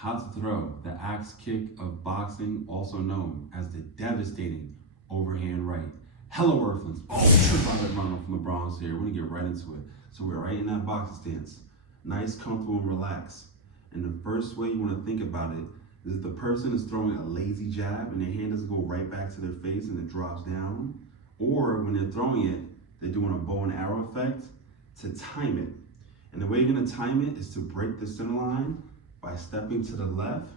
How to throw the axe kick of boxing, also known as the devastating overhand right. Hello, Earthlings. Oh, Ultraviolet Ronald from the Bronx here. We're gonna get right into it. So we're right in that boxing stance. Nice, comfortable, and relaxed. And the first way you wanna think about it is if the person is throwing a lazy jab and their hand doesn't go right back to their face and it drops down, or when they're throwing it, they're doing a bow and arrow effect to time it. And the way you're gonna time it is to break the center line by stepping to the left.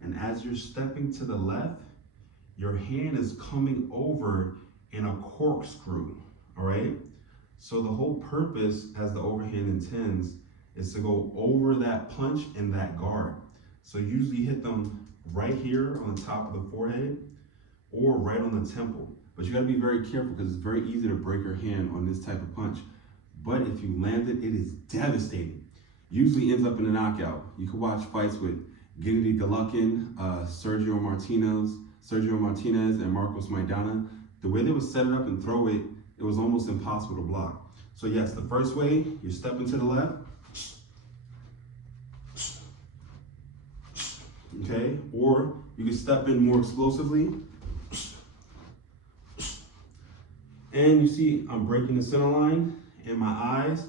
And as you're stepping to the left, your hand is coming over in a corkscrew, all right? So the whole purpose, as the overhand intends, is to go over that punch and that guard. So usually you hit them right here on the top of the forehead or right on the temple. But you gotta be very careful because it's very easy to break your hand on this type of punch. But if you land it, it is devastating. Usually ends up in a knockout. You can watch fights with Gennady Golovkin, Sergio Martinez, and Marcos Maidana. The way they would set it up and throw it, it was almost impossible to block. So yes, the first way, you're stepping to the left, okay? Or you can step in more explosively. And you see, I'm breaking the center line and my eyes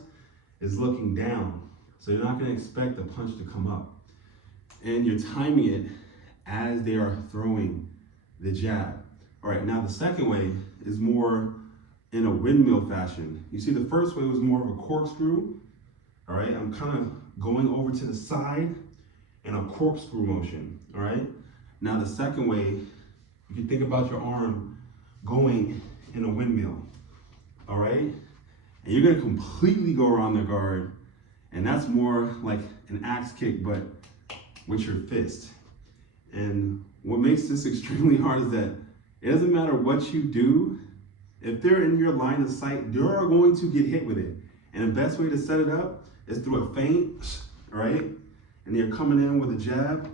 is looking down. So you're not gonna expect the punch to come up. And you're timing it as they are throwing the jab. All right, now the second way is more in a windmill fashion. You see, the first way was more of a corkscrew. All right, I'm kind of going over to the side in a corkscrew motion, all right? Now the second way, you can think about your arm going in a windmill, all right? And you're gonna completely go around the guard, and that's more like an axe kick, but with your fist. And what makes this extremely hard is that it doesn't matter what you do, if they're in your line of sight, they are going to get hit with it. And the best way to set it up is through a feint, all right? And you're coming in with a jab.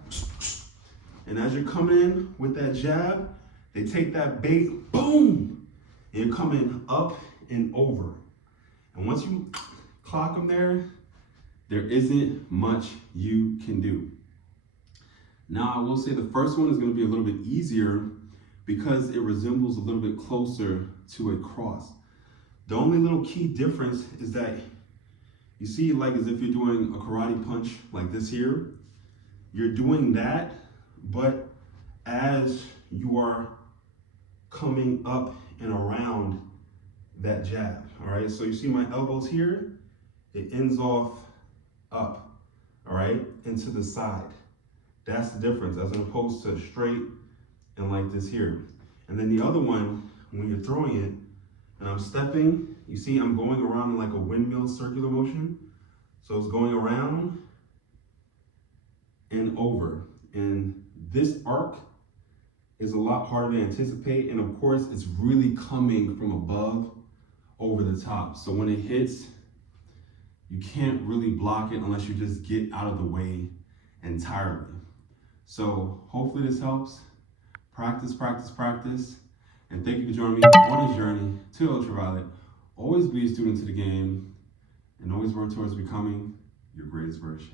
And as you're coming in with that jab, they take that bait, boom! And you're coming up and over. And once you clock them there isn't much you can do. Now, I will say the first one is going to be a little bit easier because it resembles a little bit closer to a cross. The only little key difference is that you see, like as if you're doing a karate punch like this here, you're doing that, but as you are coming up and around that jab, all right? So you see my elbows here, it ends off up, all right, and to the side. That's the difference as opposed to straight and like this here. And then the other one, when you're throwing it and I'm stepping, you see I'm going around in like a windmill circular motion. So it's going around and over. And this arc is a lot harder to anticipate. And of course, it's really coming from above over the top. So when it hits, you can't really block it unless you just get out of the way entirely. So hopefully this helps. Practice, practice, practice. And thank you for joining me on this journey to Ultraviolet. Always be a student to the game and always work towards becoming your greatest version.